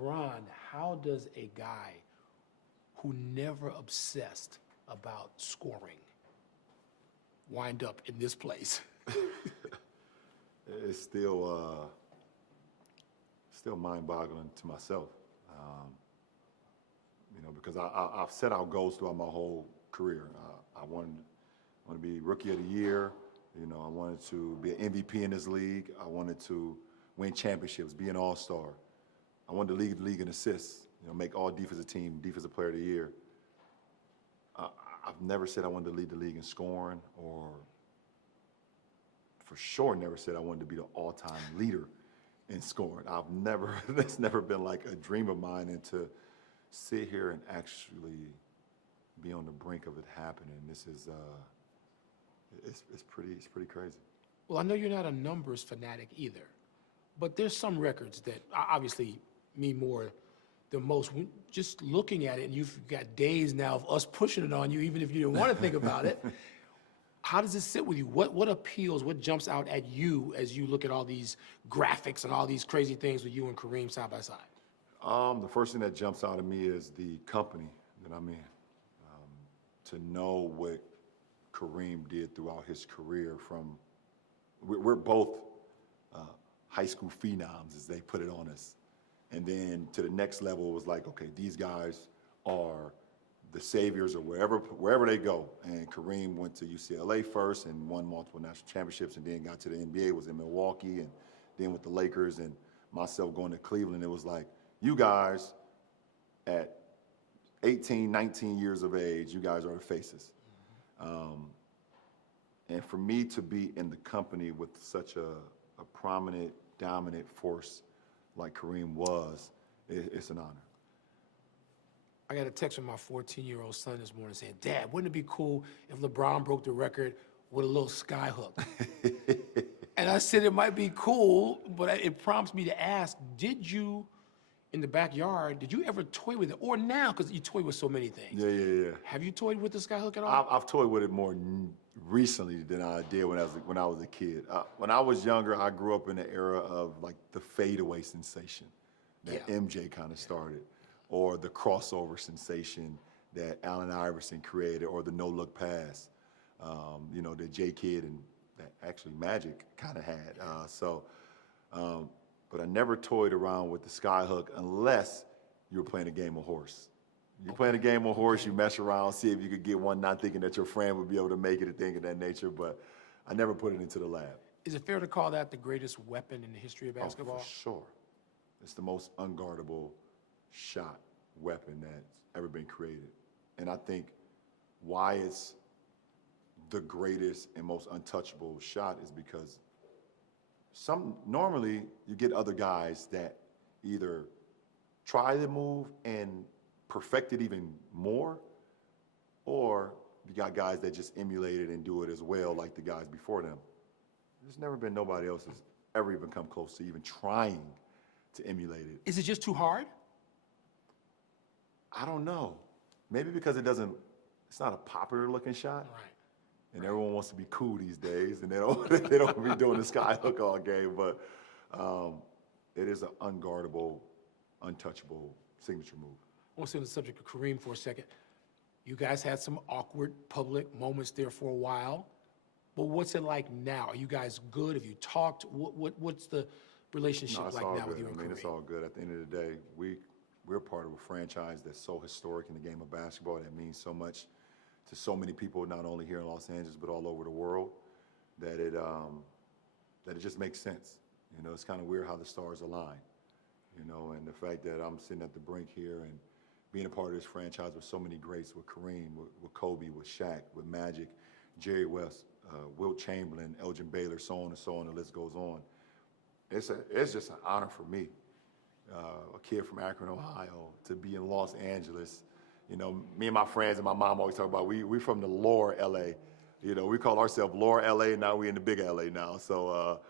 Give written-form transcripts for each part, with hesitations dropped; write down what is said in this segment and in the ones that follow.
LeBron, how does a guy who never obsessed about scoring wind up in this place? It's still mind-boggling to myself, because I've set out goals throughout my whole career. I want to be Rookie of the Year. I wanted to be an MVP in this league. I wanted to win championships, be an All-Star. I wanted to lead the league in assists, make all defensive team, defensive player of the year. I've never said I wanted to lead the league in scoring, or for sure never said I wanted to be the all-time leader in scoring. That's never been like a dream of mine, and to sit here and actually be on the brink of it happening, this is, it's pretty crazy. Well, I know you're not a numbers fanatic either, but there's some records that obviously mean more than most. Just looking at it, and you've got days now of us pushing it on you, even if you didn't want to think about it. How does it sit with you? What appeals, what jumps out at you as you look at all these graphics and all these crazy things with you and Kareem side by side? The first thing that jumps out at me is the company that I'm in. To know what Kareem did throughout his career we're both high school phenoms, as they put it on us. And then to the next level, it was like, okay, these guys are the saviors or wherever they go. And Kareem went to UCLA first and won multiple national championships, and then got to the NBA, was in Milwaukee, and then with the Lakers, and myself going to Cleveland. It was like, you guys at 18, 19 years of age, you guys are the faces. And for me to be in the company with such a prominent, dominant force like Kareem was, it's an honor. I got a text from my 14-year-old son this morning saying, "Dad, wouldn't it be cool if LeBron broke the record with a little skyhook?" And I said it might be cool, but it prompts me to ask, did you, in the backyard, did you ever toy with it? Or now, because you toy with so many things. Yeah. Have you toyed with the skyhook at all? I've toyed with it more recently than I did when I was a kid. When I was younger, I grew up in the era of like the fadeaway sensation that MJ kind of started, or the crossover sensation that Allen Iverson created, or the no-look pass, that J Kidd and that actually Magic kind of had. But I never toyed around with the skyhook unless you were playing a game of horse. You're playing a game of horse, you mess around, see if you could get one, not thinking that your friend would be able to make it, and things of that nature, but I never put it into the lab. Is it fair to call that the greatest weapon in the history of basketball? Oh, for sure. It's the most unguardable shot weapon that's ever been created. And I think why it's the greatest and most untouchable shot is because normally you get other guys that either try the move and perfect it even more, or you got guys that just emulate it and do it as well like the guys before them. There's never been nobody else that's ever even come close to even trying to emulate it. Is it just too hard? I don't know. Maybe because it's not a popular looking shot. Right. And everyone wants to be cool these days, and they don't be doing the skyhook all game, but it is an unguardable, untouchable signature move. I want to stay on the subject of Kareem for a second. You guys had some awkward public moments there for a while, but what's it like now? Are you guys good? Have you talked? What's the relationship like now with you and Kareem? It's all good. At the end of the day, we're part of a franchise that's so historic in the game of basketball, that means so much to so many people, not only here in Los Angeles, but all over the world, that it just makes sense. It's kind of weird how the stars align, and the fact that I'm sitting at the brink here and being a part of this franchise with so many greats, with Kareem, with Kobe, with Shaq, with Magic, Jerry West, Wilt Chamberlain, Elgin Baylor, so on and so on, the list goes on. It's just an honor for me, a kid from Akron, Ohio, to be in Los Angeles. Me and my friends and my mom always talk about, we from the lower LA. We call ourselves lower LA, now we in the big LA now. So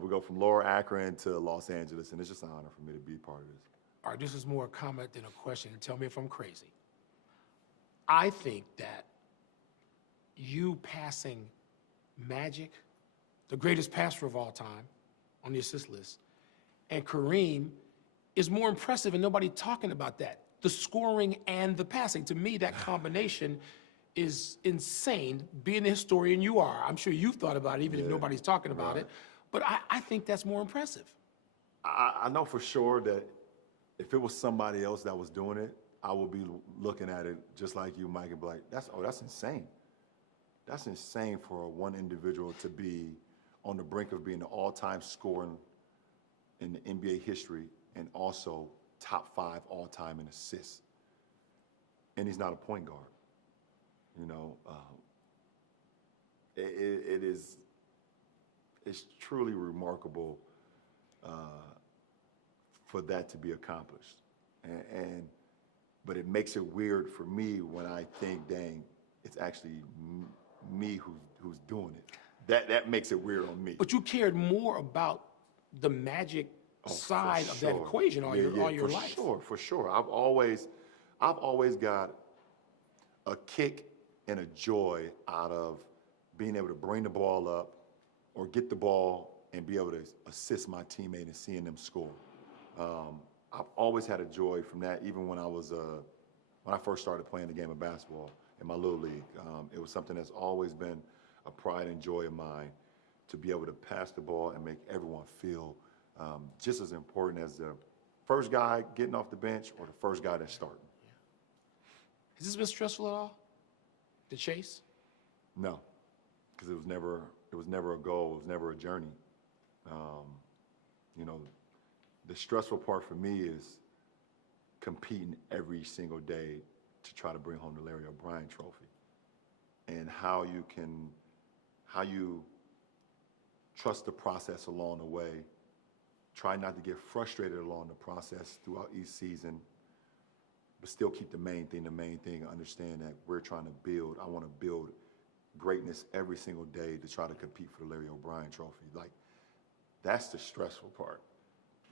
we go from lower Akron to Los Angeles, and it's just an honor for me to be part of this. All right, this is more a comment than a question, and tell me if I'm crazy. I think that you passing Magic, the greatest passer of all time, on the assist list, and Kareem is more impressive, and nobody talking about that. The scoring and the passing. To me, that combination is insane. Being the historian you are, I'm sure you've thought about it, even if nobody's talking about it. But I think that's more impressive. I know for sure that if it was somebody else that was doing it, I would be looking at it just like you, Mike, and be like, that's insane. That's insane for one individual to be on the brink of being the all-time scorer in the NBA history and also top 5 all-time in assists. And he's not a point guard. You know, it's truly remarkable for that to be accomplished. But it makes it weird for me when I think, dang, it's actually me who's doing it. That makes it weird on me. But you cared more about the magic side of that equation all your life. For sure. I've always got a kick and a joy out of being able to bring the ball up or get the ball and be able to assist my teammate and seeing them score. I've always had a joy from that, even when I first started playing the game of basketball in my little league. It was something that's always been a pride and joy of mine to be able to pass the ball and make everyone feel just as important as the first guy getting off the bench or the first guy that's starting. Has this been stressful at all, the chase? No, because it was never a goal. It was never a journey. You know, the stressful part for me is competing every single day to try to bring home the Larry O'Brien trophy, and how you trust the process along the way, try not to get frustrated along the process throughout each season, but still keep the main thing, understand that we're trying to build. I want to build greatness every single day to try to compete for the Larry O'Brien trophy. Like, that's the stressful part.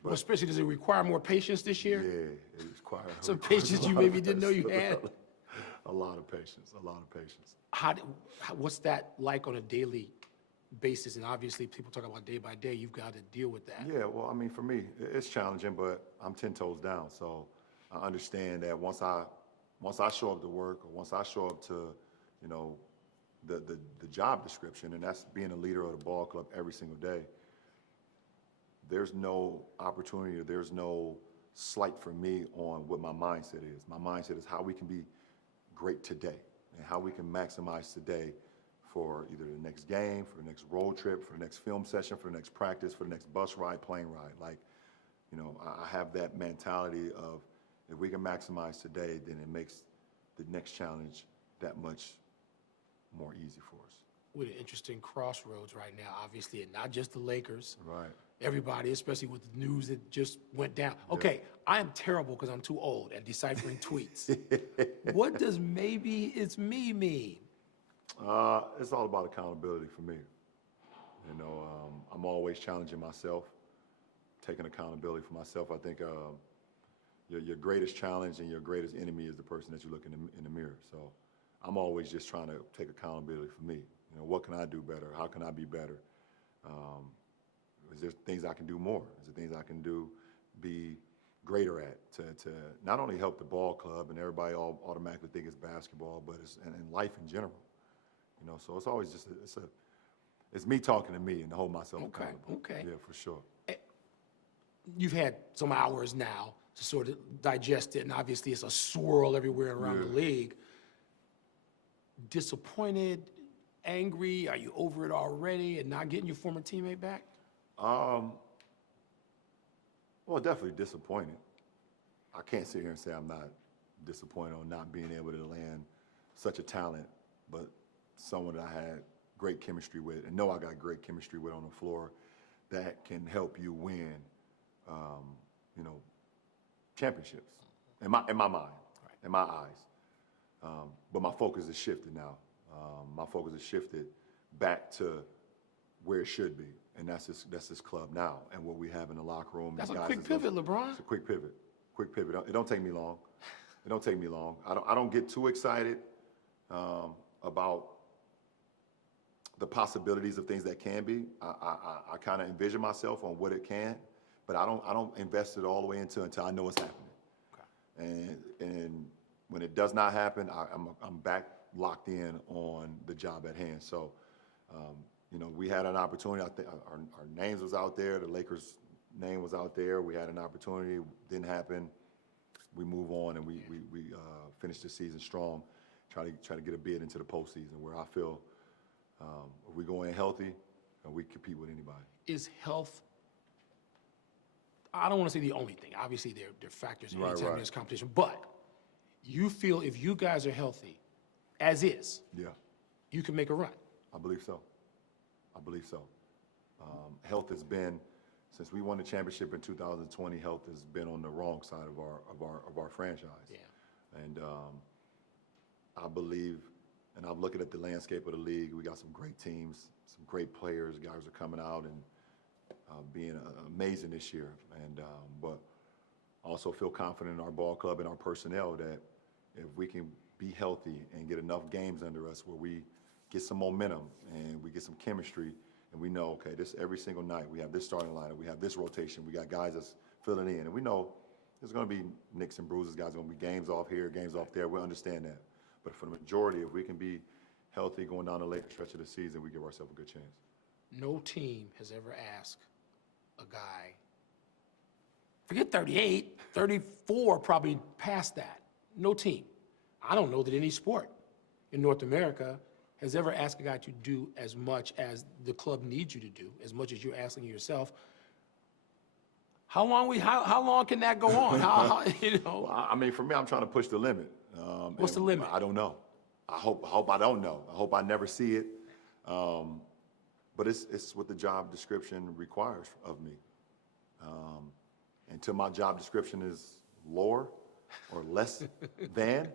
Well, especially, does it require more patience this year? Yeah, it requires some patience you maybe didn't know you had. A lot of patience. What's that like on a daily basis? And obviously, people talk about day by day. You've got to deal with that. Yeah, well, I mean, for me, it's challenging, but I'm 10 toes down. So I understand that once I show up to work, or once I show up to, you know, the job description, and that's being a leader of the ball club every single day, there's no opportunity, or there's no slight for me on what my mindset is. My mindset is how we can be great today and how we can maximize today for either the next game, for the next road trip, for the next film session, for the next practice, for the next bus ride, plane ride. Like, you know, I have that mentality of if we can maximize today, then it makes the next challenge that much more easy for us. We're at an interesting crossroads right now, obviously, and not just the Lakers. Right. Everybody, especially with the news that just went down. Okay, I am terrible because I'm too old at deciphering tweets. What does "maybe it's me" mean? It's all about accountability for me. You know, I'm always challenging myself, taking accountability for myself. I think your greatest challenge and your greatest enemy is the person that you look in the mirror. So I'm always just trying to take accountability for me. You know, what can I do better? How can I be better? Is there things I can do more? Is there things I can do, be greater at to not only help the ball club, and everybody automatically think it's basketball, but it's in life in general. You know, so it's always just it's me talking to me and to hold myself accountable. Okay. Yeah, for sure. You've had some hours now to sort of digest it, and obviously it's a swirl everywhere around the league. Disappointed, angry? Are you over it already and not getting your former teammate back? Well, definitely disappointed. I can't sit here and say I'm not disappointed on not being able to land such a talent, but someone that I had great chemistry with, and know I got great chemistry with on the floor, that can help you win, you know, championships. In my mind, in my eyes. But my focus has shifted now. My focus has shifted back to where it should be, and that's this club now, and what we have in the locker room. That's a quick pivot, LeBron. It's a quick pivot. Quick pivot. It don't take me long. It don't take me long. I don't get too excited about the possibilities of things that can be. I kind of envision myself on what it can but I don't invest it all the way until I know what's happening. Okay. And when it does not happen, I'm back locked in on the job at hand. So, you know, we had an opportunity. I think our names was out there. The Lakers' name was out there. We had an opportunity. Didn't happen. We move on, and we finish the season strong. Try to get a bid into the postseason, where I feel if we go in healthy, and we compete with anybody. Is health, I don't want to say the only thing. Obviously, there are factors in anytime there's competition. But you feel if you guys are healthy, as is, Yeah, you can make a run. I believe so. Health has been, since we won the championship in 2020, health has been on the wrong side of our franchise. Yeah. And I believe, and I'm looking at the landscape of the league. We got some great teams, some great players. Guys are coming out and being amazing this year. And but also feel confident in our ball club and our personnel that if we can be healthy and get enough games under us where we get some momentum and we get some chemistry, and we know, okay, this every single night we have this starting lineup, we have this rotation, we got guys that's filling in, and we know there's going to be nicks and bruises, guys. Going to be games off here, games off there. We understand that, but for the majority, if we can be healthy going down the late stretch of the season, we give ourselves a good chance. No team has ever asked a guy, forget 38, 34, probably past that. No team. I don't know that any sport in North America has ever asked a guy to do as much as the club needs you to do, as much as you're asking yourself. How long can that go on? You know? Well, I mean, for me, I'm trying to push the limit. What's the limit? I don't know. I hope I don't know. I hope I never see it. But it's what the job description requires of me. Until my job description is lower or less than,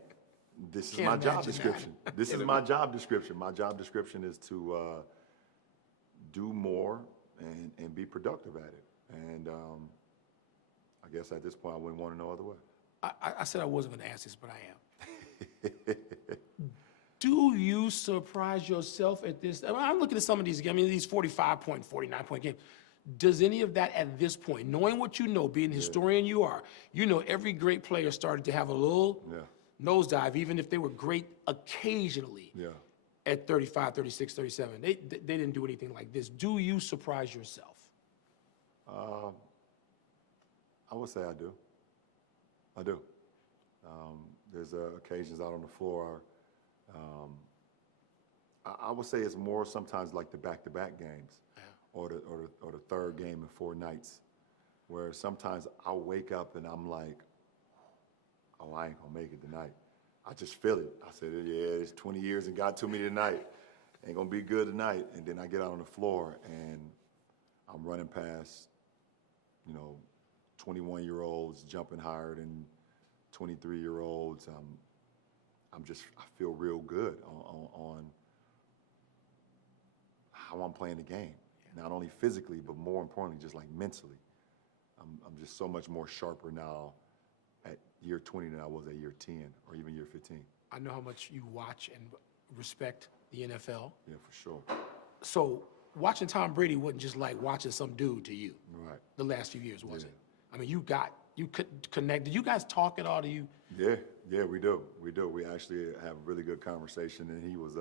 this is my job description. This is my job description. My job description is to do more and be productive at it. And I guess at this point, I wouldn't want to know other way. I said I wasn't going to ask this, but I am. Do you surprise yourself at this? I mean, I'm looking at some of these games, these 45-point, 49-point games. Does any of that at this point, knowing what you know, being the historian you are, you know every great player started to have a little nosedive, even if they were great occasionally at 35, 36, 37. They didn't do anything like this. Do you surprise yourself? I would say I do. I do. There's occasions out on the floor. I would say it's more sometimes like the back-to-back games or the third game in 4 nights, where sometimes I'll wake up and I'm like, oh, I ain't gonna make it tonight. I just feel it. I said, yeah, it's 20 years and got to me tonight. Ain't gonna be good tonight. And then I get out on the floor and I'm running past, 21-year-olds jumping higher than 23-year-olds. I feel real good on how I'm playing the game. Not only physically, but more importantly, just like mentally. I'm just so much more sharper now at year 20 than I was at year 10 or even year 15. I know how much you watch and respect the NFL. Yeah, for sure. So watching Tom Brady wasn't just like watching some dude to you. Right. The last few years, was it? I mean, you could connect. Did you guys talk at all? Do you? Yeah, we do. We actually have a really good conversation, and he was.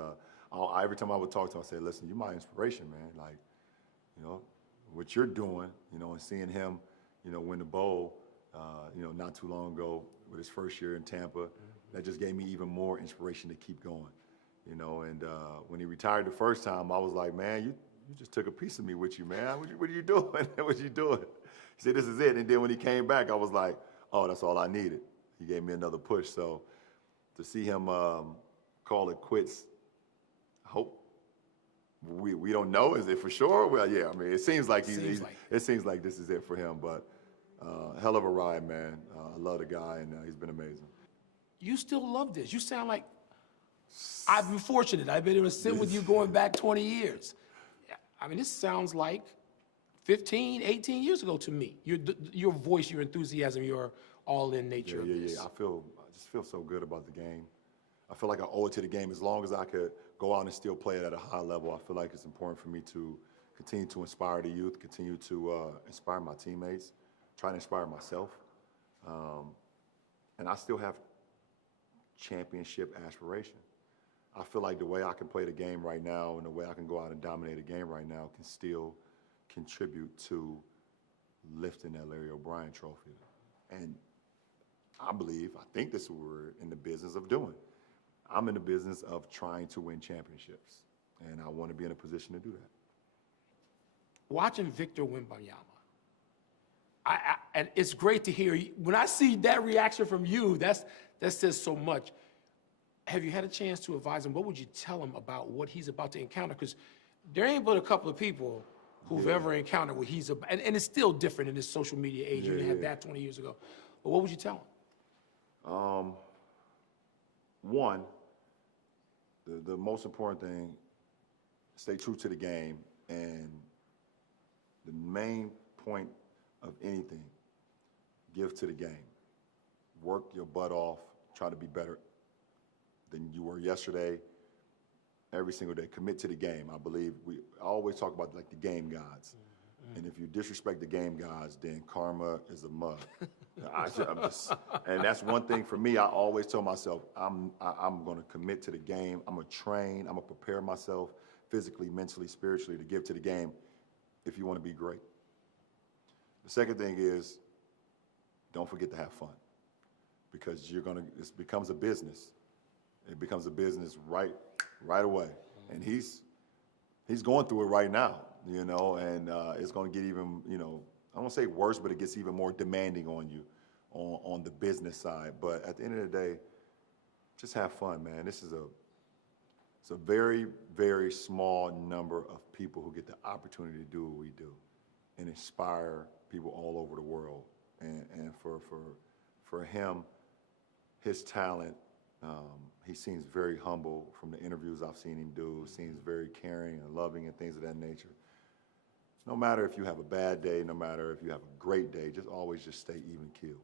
Every time I would talk to him, I say, "Listen, you're my inspiration, man. Like, what you're doing, and seeing him, win the bowl, not too long ago with his first year in Tampa, that just gave me even more inspiration to keep going, And when he retired the first time, I was like, man, you just took a piece of me with you, man. What are you doing? What are you doing? He said, this is it. And then when he came back, I was like, oh, that's all I needed. He gave me another push. So to see him call it quits, I hope. We don't know. Is it for sure? Well, yeah. I mean, it seems like it seems like this is it for him. But hell of a ride, man. I love the guy, and he's been amazing. You still love this. You sound like I've been fortunate. I've been able to sit with you going back 20 years. I mean, this sounds like 15, 18 years ago to me. Your voice, your enthusiasm, your all-in nature of this. Yeah. I just feel so good about the game. I feel like I owe it to the game. As long as I could go out and still play it at a high level, I feel like it's important for me to continue to inspire the youth, continue to inspire my teammates, try to inspire myself. And I still have championship aspiration. I feel like the way I can play the game right now and the way I can go out and dominate a game right now can still contribute to lifting that Larry O'Brien trophy. And I think this is what we're in the business of doing. I'm in the business of trying to win championships, and I want to be in a position to do that. Watching Victor Wembanyama, and it's great to hear. When I see that reaction from you, that says so much. Have you had a chance to advise him? What would you tell him about what he's about to encounter? Because there ain't but a couple of people who've ever encountered what he's about. And it's still different in this social media age. You didn't have that 20 years ago. But what would you tell him? One, the most important thing, stay true to the game. And the main point of anything, give to the game. Work your butt off. Try to be better than you were yesterday, every single day. Commit to the game. I always talk about like the game gods. And if you disrespect the game gods, then karma is a mug. And that's one thing for me. I always tell myself, I'm going to commit to the game. I'm going to train. I'm going to prepare myself physically, mentally, spiritually to give to the game if you want to be great. The second thing is, don't forget to have fun, because it becomes a business. It becomes a business right away. And he's going through it right now, and it's going to get even, I won't say worse, but it gets even more demanding on you on the business side. But at the end of the day, just have fun, man. It's a very, very small number of people who get the opportunity to do what we do and inspire people all over the world. And for him, his talent, he seems very humble from the interviews I've seen him do. Seems very caring and loving and things of that nature. No matter if you have a bad day, no matter if you have a great day, always stay even keel.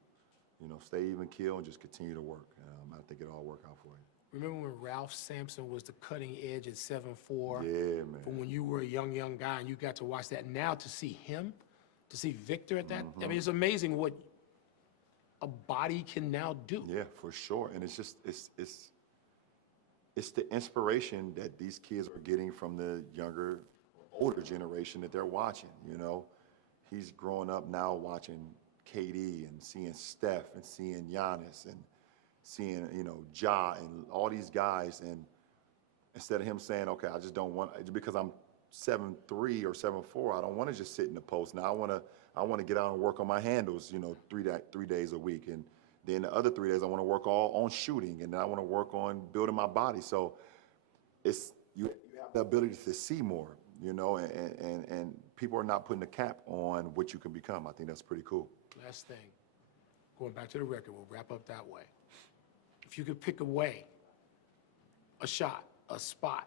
Stay even keel and just continue to work. I think it'll all work out for you. Remember when Ralph Sampson was the cutting edge at 7'4"? Yeah, man. From when you were a young guy and you got to watch that. Now to see him, to see Victor at that, I mean, it's amazing what a body can now do. Yeah, for sure. And it's just, it's the inspiration that these kids are getting from the younger, older generation that they're watching, He's growing up now watching KD and seeing Steph and seeing Giannis and seeing, Ja and all these guys. And instead of him saying, okay, I just don't want, because I'm 7'3" or 7'4", I don't want to just sit in the post. Now I want to get out and work on my handles, 3 days a week. And then the other 3 days I want to work all on shooting, and then I want to work on building my body. So you have the ability to see more, and people are not putting a cap on what you can become. I think that's pretty cool. Last thing, going back to the record, we'll wrap up that way. If you could pick away a shot, a spot,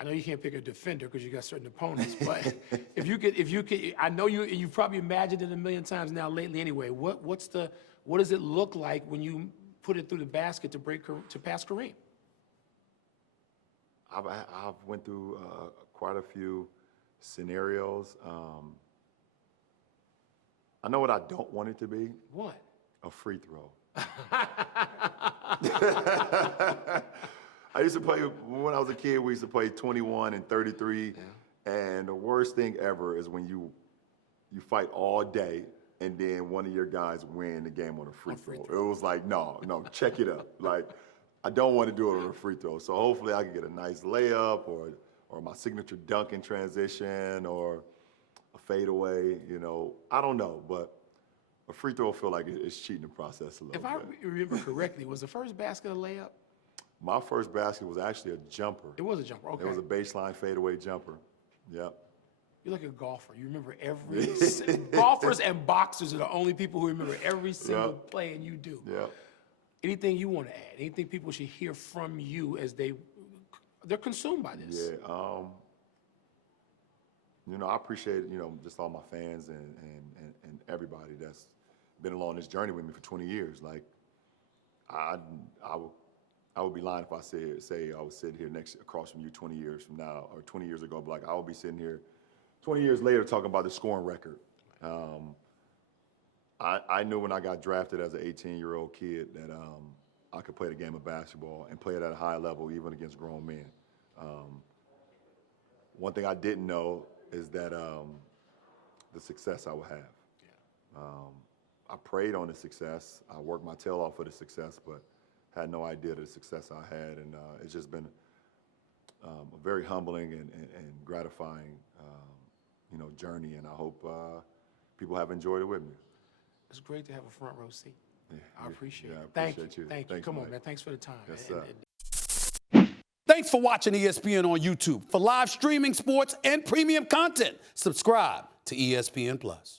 I know you can't pick a defender because you got certain opponents, but if you could, I know you've probably imagined it a million times now lately anyway. What does it look like when you put it through the basket to pass Kareem? I've went through quite a few scenarios. I know what I don't want it to be. What? A free throw. I used to play, when I was a kid, we used to play 21 and 33. Yeah. And the worst thing ever is when you fight all day and then one of your guys win the game on a free throw. It was like, no, check it up. Like, I don't want to do it on a free throw. So hopefully I can get a nice layup or my signature dunk in transition or a fadeaway, I don't know, but a free throw feel like it's cheating the process a little bit. If I remember correctly, was the first basket a layup? My first basket was actually a jumper. It was a jumper, okay. It was a baseline fadeaway jumper, yep. You're like a golfer. You remember golfers and boxers are the only people who remember every single play, and you do. Yep. Anything you want to add? Anything people should hear from you as they're consumed by this? Yeah, I appreciate, just all my fans and everybody that's been along this journey with me for 20 years. Like, I would be lying if I say I was sitting here across from you 20 years from now, or 20 years ago. But like, I would be sitting here 20 years later talking about the scoring record. I knew when I got drafted as an 18-year-old kid that I could play the game of basketball and play it at a high level, even against grown men. One thing I didn't know is that the success I would have. Yeah. I prayed on the success. I worked my tail off for the success, but had no idea the success I had. And it's just been a very humbling and gratifying, journey. And I hope people have enjoyed it with me. It's great to have a front row seat. Yeah, I appreciate it. I appreciate you. Thank you. Thanks, Come on, Mike. man. Thanks for the time. Yes, sir. Thanks for watching ESPN on YouTube. For live streaming sports and premium content, subscribe to ESPN+.